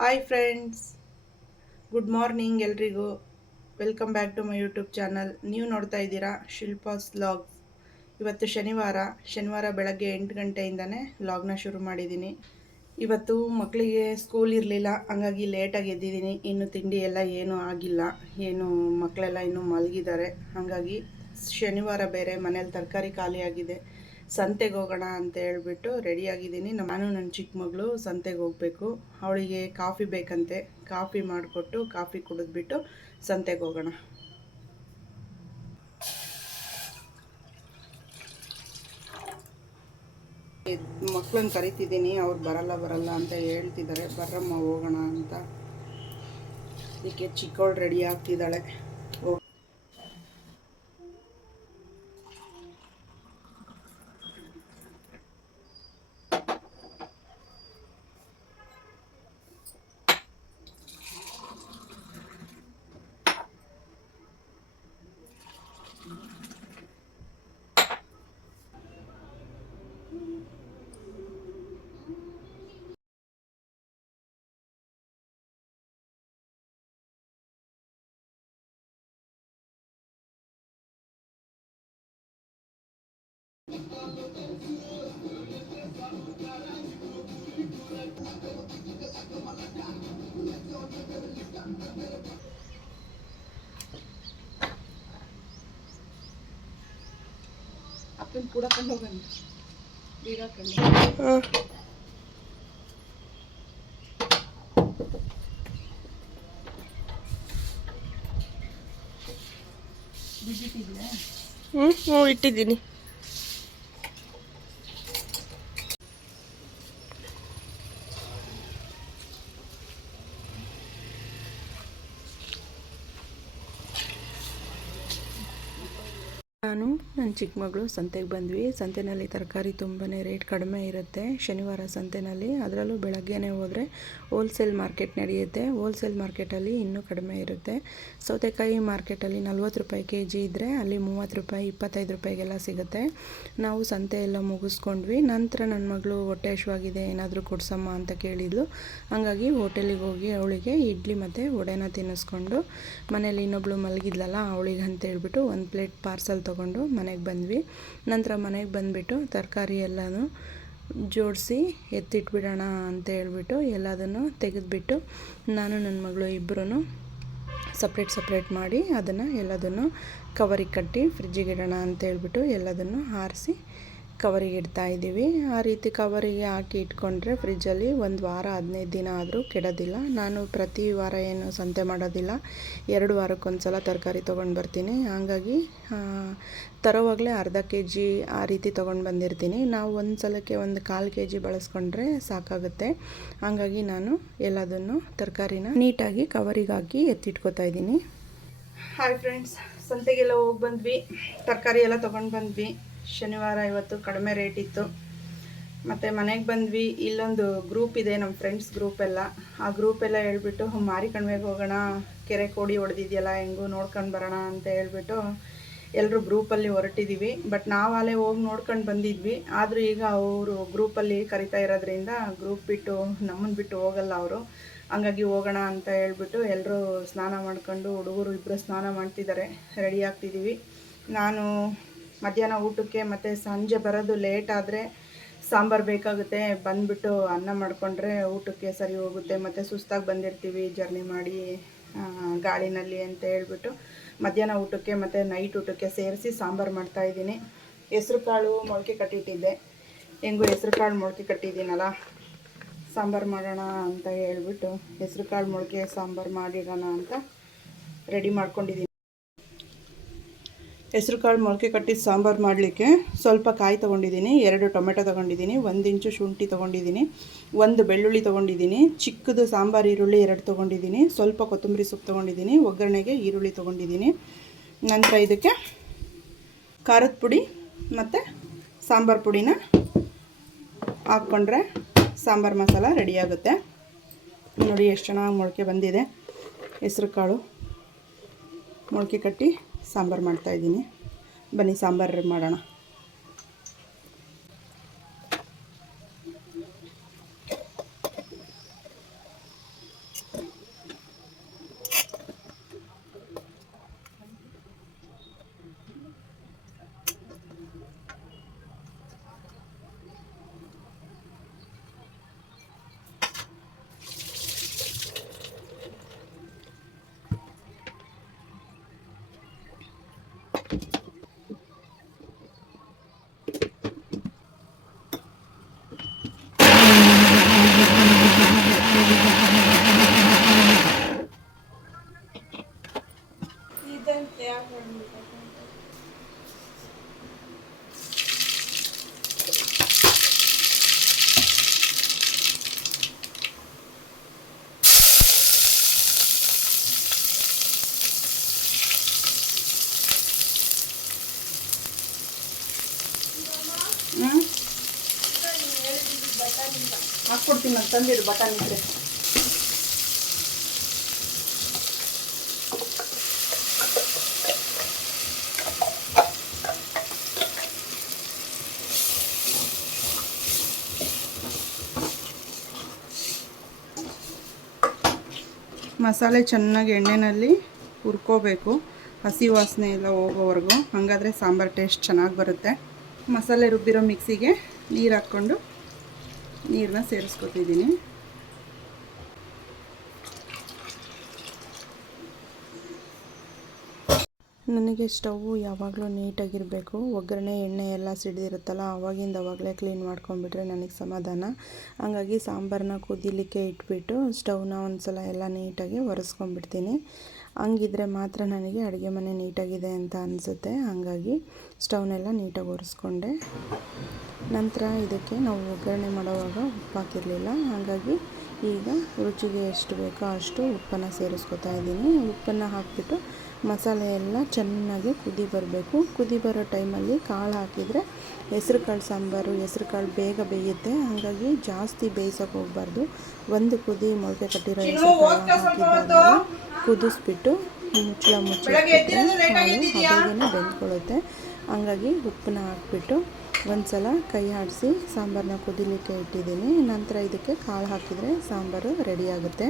Hi friends good morning ಎಲ್ರಿಗೂ. Welcome back to my YouTube channel ನೀವು ನೋಡ್ತಾ ಇದ್ದೀರಾ ಶಿಲ್ಪಾಸ್ ವ್ಲಾಗ್ಸ್ ಇವತ್ತು ಶನಿವಾರ ಶನಿವಾರ ಬೆಳಗ್ಗೆ ಎಂಟು ಗಂಟೆಯಿಂದನೇ ಲಾಗ್ನ ಶುರು ಮಾಡಿದ್ದೀನಿ. ಇವತ್ತು ಮಕ್ಕಳಿಗೆ ಸ್ಕೂಲ್ ಇರಲಿಲ್ಲ, ಹಂಗಾಗಿ ಲೇಟಾಗಿ ಎದ್ದಿದ್ದೀನಿ. ಇನ್ನು ತಿಂಡಿ ಎಲ್ಲ ಏನೂ ಆಗಿಲ್ಲ. ಏನು ಮಕ್ಕಳೆಲ್ಲ ಇನ್ನೂ ಮಲಗಿದ್ದಾರೆ. ಹಾಗಾಗಿ ಶನಿವಾರ ಬೇರೆ ಮನೇಲಿ ತರಕಾರಿ ಖಾಲಿ ಆಗಿದೆ ಸಂತೆಗೆ ಹೋಗೋಣ ಅಂತ ಹೇಳ್ಬಿಟ್ಟು ರೆಡಿಯಾಗಿದ್ದೀನಿ. ನಾನು ನನ್ನ ಚಿಕ್ಕ ಮಗಳು ಸಂತೆಗೆ ಹೋಗಬೇಕು. ಅವಳಿಗೆ ಕಾಫಿ ಬೇಕಂತೆ. ಕಾಫಿ ಮಾಡಿಕೊಟ್ಟು ಕಾಫಿ ಕುಡಿದ್ಬಿಟ್ಟು ಸಂತೆಗೆ ಹೋಗೋಣ. ಮಕ್ಕಳನ್ನ ಕರಿತಿದ್ದೀನಿ. ಅವ್ರು ಬರಲ್ಲ ಬರಲ್ಲ ಅಂತ ಹೇಳ್ತಿದ್ದಾರೆ. ಬರ್ರಮ್ಮ ಹೋಗೋಣ ಅಂತ. ಅದಕ್ಕೆ ಚಿಕ್ಕವಳು ರೆಡಿ ಆಗ್ತಿದ್ದಾಳೆ. ಅಪ್ಪನ ಕೂಡಕೊಂಡು ಹೋಗೋಣ ಬೀಗ ಹಾಕೊಂಡು ಬಿದ್ದಿಟ್ಟಿದ್ಯಾ ಹ್ಞೂ ಹ್ಞೂ ಇಟ್ಟಿದ್ದೀನಿ ನಾನು, ನನ್ನ ಚಿಕ್ಕ ಮಗಳು ಸಂತೆಗೆ ಬಂದ್ವಿ. ಸಂತೆನಲ್ಲಿ ತರಕಾರಿ ತುಂಬಾ ರೇಟ್ ಕಡಿಮೆ ಇರುತ್ತೆ. ಶನಿವಾರ ಸಂತೆನಲ್ಲಿ, ಅದರಲ್ಲೂ ಬೆಳಗ್ಗೆನೇ ಹೋದರೆ ಹೋಲ್ಸೇಲ್ ಮಾರ್ಕೆಟ್ ನಡೆಯುತ್ತೆ. ಹೋಲ್ಸೇಲ್ ಮಾರ್ಕೆಟಲ್ಲಿ ಇನ್ನೂ ಕಡಿಮೆ ಇರುತ್ತೆ. ಸೌತೆಕಾಯಿ ಮಾರ್ಕೆಟಲ್ಲಿ ನಲ್ವತ್ತು ರೂಪಾಯಿ ಕೆ ಜಿ ಇದ್ದರೆ ಅಲ್ಲಿ ಮೂವತ್ತು ರೂಪಾಯಿ, ಇಪ್ಪತ್ತೈದು ರೂಪಾಯಿಗೆಲ್ಲ ಸಿಗುತ್ತೆ. ನಾವು ಸಂತೆ ಎಲ್ಲ ಮುಗಿಸ್ಕೊಂಡ್ವಿ. ನಂತರ ನನ್ನ ಮಗಳು ಹೊಟ್ಟೆ ಹಶ್ವಾಗಿದೆ ಏನಾದರೂ ಕೊಡ್ಸಮ್ಮ ಅಂತ ಕೇಳಿದ್ಲು. ಹಾಗಾಗಿ ಹೋಟೆಲಿಗೆ ಹೋಗಿ ಅವಳಿಗೆ ಇಡ್ಲಿ ಮತ್ತು ವಡೆನ ತಿನ್ನಿಸ್ಕೊಂಡು ಮನೇಲಿ ಇನ್ನೊಬ್ಳು ಮಲಗಿದ್ಲಲ್ಲ ಅವಳಿಗೆ ಅಂತ ಹೇಳ್ಬಿಟ್ಟು ಒಂದು ಪ್ಲೇಟ್ ಪಾರ್ಸಲ್ ತೊಗೊಂಡು ಮನೆಗೆ ಬಂದ್ವಿ. ನಂತರ ಮನೆಗೆ ಬಂದುಬಿಟ್ಟು ತರಕಾರಿ ಎಲ್ಲನೂ ಜೋಡಿಸಿ ಎತ್ತಿಟ್ಬಿಡೋಣ ಅಂತ ಹೇಳ್ಬಿಟ್ಟು ಎಲ್ಲದನ್ನು ತೆಗೆದುಬಿಟ್ಟು ನಾನು ನನ್ನ ಮಗಳು ಇಬ್ಬರೂ ಸಪ್ರೇಟ್ ಸಪ್ರೇಟ್ ಮಾಡಿ ಅದನ್ನು ಎಲ್ಲದನ್ನು ಕವರಿಗೆ ಕಟ್ಟಿ ಫ್ರಿಜ್ಜಿಗೆ ಇಡೋಣ ಅಂತ ಹೇಳ್ಬಿಟ್ಟು ಎಲ್ಲದನ್ನು ಆರಿಸಿ ಕವರಿಗೆ ಇಡ್ತಾ ಇದ್ದೀವಿ. ಆ ರೀತಿ ಕವರಿಗೆ ಹಾಕಿ ಇಟ್ಕೊಂಡ್ರೆ ಫ್ರಿಜ್ಜಲ್ಲಿ ಒಂದು ವಾರ, ಹದಿನೈದು ದಿನ ಆದರೂ ಕೆಡೋದಿಲ್ಲ. ನಾನು ಪ್ರತಿ ವಾರ ಏನು ಸಂತೆ ಮಾಡೋದಿಲ್ಲ. ಎರಡು ವಾರಕ್ಕೊಂದು ಸಲ ತರಕಾರಿ ತೊಗೊಂಡು ಬರ್ತೀನಿ. ಹಾಗಾಗಿ ತರೋವಾಗಲೇ ಅರ್ಧ ಕೆ ಜಿ ಆ ರೀತಿ ತೊಗೊಂಡು ಬಂದಿರ್ತೀನಿ. ನಾವು ಒಂದು ಸಲಕ್ಕೆ ಒಂದು ಕಾಲು ಕೆ ಜಿ ಬಳಸ್ಕೊಂಡ್ರೆ ಸಾಕಾಗುತ್ತೆ. ಹಾಗಾಗಿ ನಾನು ಎಲ್ಲದನ್ನು ತರಕಾರಿನ ನೀಟಾಗಿ ಕವರಿಗೆ ಹಾಕಿ ಎತ್ತಿಟ್ಕೋತಾ ಇದ್ದೀನಿ. ಹಾಯ್ ಫ್ರೆಂಡ್ಸ್ ಸಂತೆಗೆಲ್ಲ ಹೋಗಿ ಬಂದ್ವಿ. ತರಕಾರಿ ಎಲ್ಲ ತೊಗೊಂಡು ಬಂದ್ವಿ. ಶನಿವಾರ ಇವತ್ತು ಕಡಿಮೆ ರೇಟ್ ಇತ್ತು. ಮತ್ತು ಮನೆಗೆ ಬಂದ್ವಿ. ಇಲ್ಲೊಂದು ಗ್ರೂಪ್ ಇದೆ ನಮ್ಮ ಫ್ರೆಂಡ್ಸ್ ಗ್ರೂಪ್ ಎಲ್ಲ. ಆ ಗ್ರೂಪ್ ಎಲ್ಲ ಹೇಳ್ಬಿಟ್ಟು ಮಾರಿ ಕಣ್ವೆಗೆ ಹೋಗೋಣ, ಕೆರೆ ಕೋಡಿ ಹೊಡೆದಿದೆಯಲ್ಲ ಹೆಂಗೂ ನೋಡ್ಕೊಂಡು ಬರೋಣ ಅಂತ ಹೇಳ್ಬಿಟ್ಟು ಎಲ್ಲರೂ ಗ್ರೂಪಲ್ಲಿ ಹೊರಟಿದ್ದೀವಿ ಬಟ್ ನಾವು ಅಲ್ಲೇ ಹೋಗಿ ನೋಡ್ಕೊಂಡು ಬಂದಿದ್ವಿ. ಆದರೂ ಈಗ ಅವರು ಗ್ರೂಪಲ್ಲಿ ಕರಿತಾ ಇರೋದ್ರಿಂದ ಗ್ರೂಪ್ ಬಿಟ್ಟು ನಮ್ಮನ್ನು ಬಿಟ್ಟು ಹೋಗಲ್ಲ ಅವರು. ಹಂಗಾಗಿ ಹೋಗೋಣ ಅಂತ ಹೇಳ್ಬಿಟ್ಟು ಎಲ್ಲರೂ ಸ್ನಾನ ಮಾಡ್ಕೊಂಡು ಹುಡುಗರು ಇಬ್ಬರು ಸ್ನಾನ ಮಾಡ್ತಿದ್ದಾರೆ. ರೆಡಿ ಆಗ್ತಿದ್ದೀವಿ ನಾನು ಮಧ್ಯಾಹ್ನ ಊಟಕ್ಕೆ ಮತ್ತು ಸಂಜೆ ಬರೋದು ಲೇಟ್ ಆದರೆ ಸಾಂಬಾರು ಬೇಕಾಗುತ್ತೆ. ಬಂದುಬಿಟ್ಟು ಅನ್ನ ಮಾಡಿಕೊಂಡ್ರೆ ಊಟಕ್ಕೆ ಸರಿ ಹೋಗುತ್ತೆ. ಮತ್ತು ಸುಸ್ತಾಗಿ ಬಂದಿರ್ತೀವಿ, ಜರ್ನಿ ಮಾಡಿ ಗಾಳಿನಲ್ಲಿ ಅಂತ ಹೇಳ್ಬಿಟ್ಟು ಮಧ್ಯಾಹ್ನ ಊಟಕ್ಕೆ ಮತ್ತು ನೈಟ್ ಊಟಕ್ಕೆ ಸೇರಿಸಿ ಸಾಂಬಾರು ಮಾಡ್ತಾಯಿದ್ದೀನಿ ಹೆಸ್ರು ಕಾಳು ಮೊಳಕೆ ಕಟ್ಟಿಟ್ಟಿದ್ದೆ. ಹೆಂಗೂ ಹೆಸ್ರು ಕಾಳು ಮೊಳಕೆ ಕಟ್ಟಿದ್ದೀನಲ್ಲ, ಸಾಂಬಾರು ಮಾಡೋಣ ಅಂತ ಹೇಳ್ಬಿಟ್ಟು ಹೆಸ್ರು ಕಾಳು ಮೊಳಕೆ ಸಾಂಬಾರು ಮಾಡಿಡೋಣ ಅಂತ ರೆಡಿ ಮಾಡ್ಕೊಂಡಿದ್ದೀನಿ. ಹೆಸ್ರು ಕಾಳು ಮೊಳಕೆ ಕಟ್ಟಿದ ಸಾಂಬಾರು ಮಾಡಲಿಕ್ಕೆ ಸ್ವಲ್ಪ ಕಾಯಿ ತೊಗೊಂಡಿದ್ದೀನಿ, ಎರಡು ಟೊಮೆಟೊ ತೊಗೊಂಡಿದ್ದೀನಿ, ಒಂದು ಇಂಚು ಶುಂಠಿ ತೊಗೊಂಡಿದ್ದೀನಿ, ಒಂದು ಬೆಳ್ಳುಳ್ಳಿ ತೊಗೊಂಡಿದ್ದೀನಿ, ಚಿಕ್ಕದು ಸಾಂಬಾರು ಈರುಳ್ಳಿ ಎರಡು ತೊಗೊಂಡಿದ್ದೀನಿ, ಸ್ವಲ್ಪ ಕೊತ್ತಂಬರಿ ಸೊಪ್ಪು ತೊಗೊಂಡಿದ್ದೀನಿ, ಒಗ್ಗರಣೆಗೆ ಈರುಳ್ಳಿ ತೊಗೊಂಡಿದ್ದೀನಿ. ನಂತರ ಇದಕ್ಕೆ ಖಾರದ ಪುಡಿ ಮತ್ತು ಸಾಂಬಾರು ಪುಡಿನ ಹಾಕ್ಕೊಂಡ್ರೆ ಸಾಂಬಾರು ಮಸಾಲ ರೆಡಿಯಾಗುತ್ತೆ ನೋಡಿ ಎಷ್ಟು ಚೆನ್ನಾಗಿ ಮೊಳಕೆ ಬಂದಿದೆ. ಹೆಸರು ಕಾಳು ಮೊಳಕೆ ಕಟ್ಟಿ ಸಾಂಬಾರು ಮಾಡ್ತಾಯಿದ್ದೀನಿ ಬನ್ನಿ ಸಾಂಬಾರು ಮಾಡೋಣ. ತೋರಿಸ್ತೀನಿ ನಾನು ತಂದಿರು ಬಟಾಣಿ ಇದ್ರೆ. ಮಸಾಲೆ ಚೆನ್ನಾಗಿ ಎಣ್ಣೆಯಲ್ಲಿ ಹುರ್ಕೋಬೇಕು. ಹಸಿ ವಾಸನೆ ಎಲ್ಲ ಹೋಗೋವರೆಗೂ. ಹಾಗಾದರೆ ಸಾಂಬಾರು ಟೇಸ್ಟ್ ಚೆನ್ನಾಗಿ ಬರುತ್ತೆ. ಮಸಾಲೆ ರುಬ್ಬಿರೋ ಮಿಕ್ಸಿಗೆ ನೀರು ಹಾಕ್ಕೊಂಡು ನೀರನ್ನ ಸೇರಿಸ್ಕೊತಿದ್ದೀನಿ. ನನಗೆ ಸ್ಟವ್ವು ಯಾವಾಗಲೂ ನೀಟಾಗಿರಬೇಕು. ಒಗ್ಗರಣೆ, ಎಣ್ಣೆ ಎಲ್ಲ ಸಿಡಿದಿರುತ್ತಲ್ಲ, ಆವಾಗಿಂದ ಅವಾಗಲೇ ಕ್ಲೀನ್ ಮಾಡ್ಕೊಂಡ್ಬಿಟ್ರೆ ನನಗೆ ಸಮಾಧಾನ. ಹಂಗಾಗಿ ಸಾಂಬಾರನ್ನ ಕುದಿಲಿಕ್ಕೆ ಇಟ್ಬಿಟ್ಟು ಸ್ಟವ್ನ ಒಂದು ಸಲ ಎಲ್ಲ ನೀಟಾಗಿ ಒರೆಸ್ಕೊಂಡ್ಬಿಡ್ತೀನಿ. ಹಂಗಿದ್ರೆ ಮಾತ್ರ ನನಗೆ ಅಡುಗೆ ಮನೆ ನೀಟಾಗಿದೆ ಅಂತ ಅನಿಸುತ್ತೆ. ಹಾಗಾಗಿ ಸ್ಟವ್ನೆಲ್ಲ ನೀಟಾಗಿ ಒರೆಸ್ಕೊಂಡೆ. ನಂತರ ಇದಕ್ಕೆ ನಾವು ಒಗ್ಗರಣೆ ಮಾಡುವಾಗ ಉಪ್ಪು ಹಾಕಿರಲಿಲ್ಲ. ಹಾಗಾಗಿ ಈಗ ರುಚಿಗೆ ಎಷ್ಟು ಬೇಕೋ ಅಷ್ಟು ಉಪ್ಪನ್ನು ಸೇರಿಸ್ಕೊತಾ ಇದ್ದೀನಿ. ಉಪ್ಪನ್ನು ಹಾಕಿಬಿಟ್ಟು ಮಸಾಲೆ ಎಲ್ಲ ಚೆನ್ನಾಗಿ ಕುದಿ ಬರಬೇಕು. ಕುದಿ ಬರೋ ಟೈಮಲ್ಲಿ ಕಾಳು ಹಾಕಿದರೆ ಹೆಸ್ರು ಕಾಳು ಸಾಂಬಾರು, ಹೆಸ್ರು ಕಾಳು ಬೇಗ ಬೇಯುತ್ತೆ. ಹಾಗಾಗಿ ಜಾಸ್ತಿ ಬೇಯಿಸೋಕೆ ಹೋಗಬಾರ್ದು. ಒಂದು ಕುದಿ ಮೊಳಕೆ ಕಟ್ಟಿರೋ ಹೆಸರು ಕಾಳು ಹಾಕಿದ್ದಾಗ ಕುದಿಸ್ಬಿಟ್ಟು ಮುಚ್ಚಳ ಮುಚ್ಚಿಟ್ಬಿಟ್ರೆ ಕಾಳು ಹಾಗೇನೆ ಬೆಂದ್ಕೊಳ್ಳುತ್ತೆ. ಹಂಗಾಗಿ ಉಪ್ಪನ್ನ ಹಾಕ್ಬಿಟ್ಟು ಒಂದು ಸಲ ಕೈ ಆಡಿಸಿ ಸಾಂಬಾರನ್ನ ಕುದಿಲಿಕ್ಕೆ ಇಟ್ಟಿದ್ದೀನಿ. ನಂತರ ಇದಕ್ಕೆ ಕಾಳು ಹಾಕಿದರೆ ಸಾಂಬಾರು ರೆಡಿಯಾಗುತ್ತೆ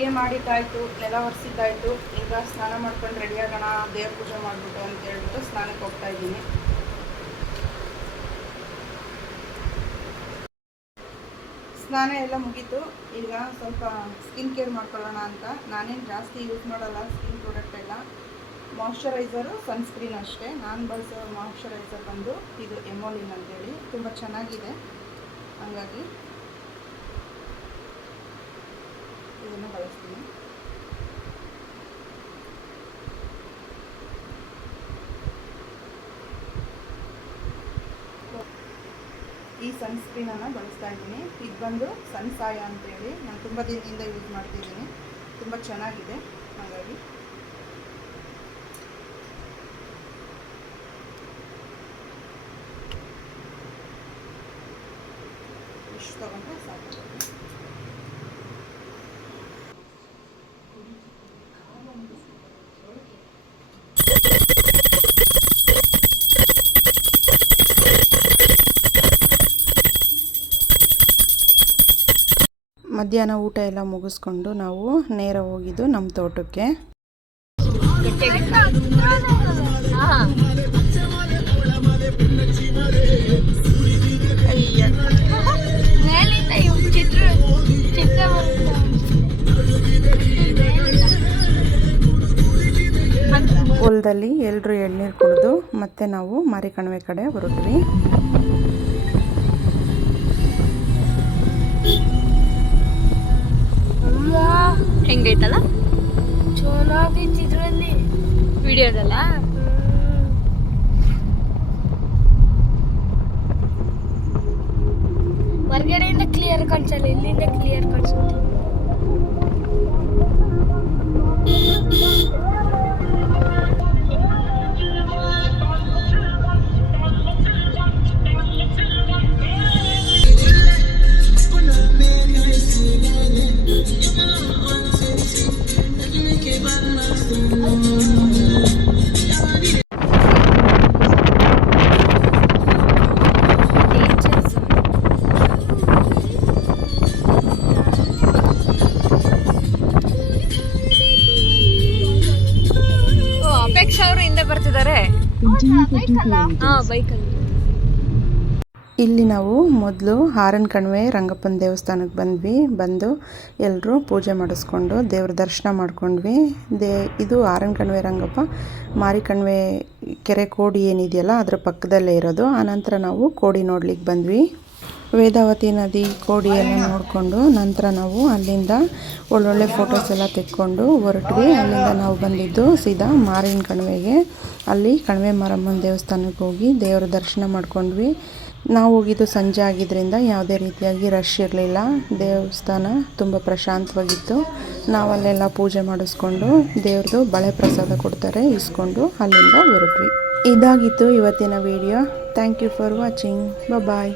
ಅಡುಗೆ ಮಾಡಿದ್ದಾಯಿತು, ನೆಲ ಒರೆಸಿದ್ದಾಯಿತು, ಈಗ ಸ್ನಾನ ಮಾಡ್ಕೊಂಡು ರೆಡಿ ಆಗೋಣ, ದೇವ್ರ ಪೂಜೆ ಮಾಡಿಬಿಟ್ಟು ಅಂತ ಹೇಳ್ಬಿಟ್ಟು ಸ್ನಾನಕ್ಕೆ ಹೋಗ್ತಾ ಇದ್ದೀನಿ. ಸ್ನಾನ ಎಲ್ಲ ಮುಗೀತು. ಈಗ ಸ್ವಲ್ಪ ಸ್ಕಿನ್ ಕೇರ್ ಮಾಡ್ಕೊಳ್ಳೋಣ ಅಂತ. ನಾನೇನು ಜಾಸ್ತಿ ಯೂಸ್ ಮಾಡಲ್ಲ ಸ್ಕಿನ್ ಪ್ರಾಡಕ್ಟ್ ಎಲ್ಲ. ಮಾಯಶ್ಚರೈಸರು ಸನ್ಸ್ಕ್ರೀನ್ ಅಷ್ಟೇ. ನಾನು ಬಳಸೋ ಮಾಯಶ್ಚರೈಸರ್ ಬಂದು ಇದು ಎಮೋಲಿನ್ ಅಂತೇಳಿ. ತುಂಬ ಚೆನ್ನಾಗಿದೆ. ಹಾಗಾಗಿ ಇದನ್ನು ಬಳಸ್ತೀನಿ. ಈ ಸನ್ಸ್ಕ್ರೀನನ್ನು ಬಳಸ್ತಾ ಇದ್ದೀನಿ. ಇದು ಬಂದು ಸನ್ಸಾಯ ಅಂತೇಳಿ ನಾನು ತುಂಬ ದಿನದಿಂದ ಯೂಸ್ ಮಾಡ್ತಿದ್ದೀನಿ ತುಂಬ ಚೆನ್ನಾಗಿದೆ, ಹಾಗಾಗಿ. ಇಷ್ಟು ತೊಗೊಂಡ್ರೆ ಸಾಕು. ಮಧ್ಯಾಹ್ನ ಊಟ ಎಲ್ಲ ಮುಗಿಸ್ಕೊಂಡು ನಾವು ನೇರ ಹೋಗಿದ್ದು ನಮ್ಮ ತೋಟಕ್ಕೆ. ಹೊಲದಲ್ಲಿ ಎಲ್ಲರೂ ಎಳ್ನೀರು ಕುಡಿದು ಮತ್ತೆ ನಾವು ಮಾರಿಕಣವೆ ಕಡೆ ಹೊರಟ್ವಿ ಹೆಂಗೈತಲ್ಲ? ಚೆನ್ನಾಗೈತಿ ಇದ್ರಲ್ಲಿ. ವಿಡಿಯೋದಲ್ಲ? ಹೊರಗಡೆಯಿಂದ ಕ್ಲಿಯರ್ ಕಾಣಿಸಲ್ಲ ಇಲ್ಲಿಂದ ಇಲ್ಲಿ ನಾವು ಮೊದಲು ಹಾರನ್ ಕಣಿವೆ ರಂಗಪ್ಪನ ದೇವಸ್ಥಾನಕ್ಕೆ ಬಂದ್ವಿ. ಬಂದು ಎಲ್ಲರೂ ಪೂಜೆ ಮಾಡಿಸ್ಕೊಂಡು ದೇವ್ರ ದರ್ಶನ ಮಾಡ್ಕೊಂಡ್ವಿ. ದೇ ಇದು ಹಾರನ್ ಕಣಿವೆ ರಂಗಪ್ಪ. ಮಾರಿ ಕಣಿವೆ ಕೆರೆ ಕೋಡಿ ಏನಿದೆಯಲ್ಲ ಅದರ ಪಕ್ಕದಲ್ಲೇ ಇರೋದು. ಆನಂತರ ನಾವು ಕೋಡಿ ನೋಡ್ಲಿಕ್ಕೆ ಬಂದ್ವಿ. ವೇದಾವತಿ ನದಿ ಕೋಡಿಯನ್ನು ನೋಡಿಕೊಂಡು ನಂತರ ನಾವು ಅಲ್ಲಿಂದ ಒಳ್ಳೊಳ್ಳೆ ಫೋಟೋಸ್ ಎಲ್ಲ ತೆಕ್ಕೊಂಡು ಹೊರಟ್ವಿ. ಅಲ್ಲಿಂದ ನಾವು ಬಂದಿದ್ದು ಸೀದಾ ಮಾರಿನ ಕಣಿವೆಗೆ. ಅಲ್ಲಿ ಕಣಿವೆ ಮಾರಮ್ಮನ ದೇವಸ್ಥಾನಕ್ಕೆ ಹೋಗಿ ದೇವರ ದರ್ಶನ ಮಾಡ್ಕೊಂಡ್ವಿ. ನಾವು ಹೋಗಿದ್ದು ಸಂಜೆ ಆಗಿದ್ದರಿಂದ ಯಾವುದೇ ರೀತಿಯಾಗಿ ರಶ್ ಇರಲಿಲ್ಲ. ದೇವಸ್ಥಾನ ತುಂಬ ಪ್ರಶಾಂತವಾಗಿತ್ತು. ನಾವಲ್ಲೆಲ್ಲ ಪೂಜೆ ಮಾಡಿಸ್ಕೊಂಡು ದೇವ್ರದ್ದು ಬಳೆ ಪ್ರಸಾದ ಕೊಡ್ತಾರೆ ಇಸ್ಕೊಂಡು ಅಲ್ಲಿಂದ ಹೊರಟ್ವಿ. ಇದಾಗಿತ್ತು ಇವತ್ತಿನ video thank you for watching bye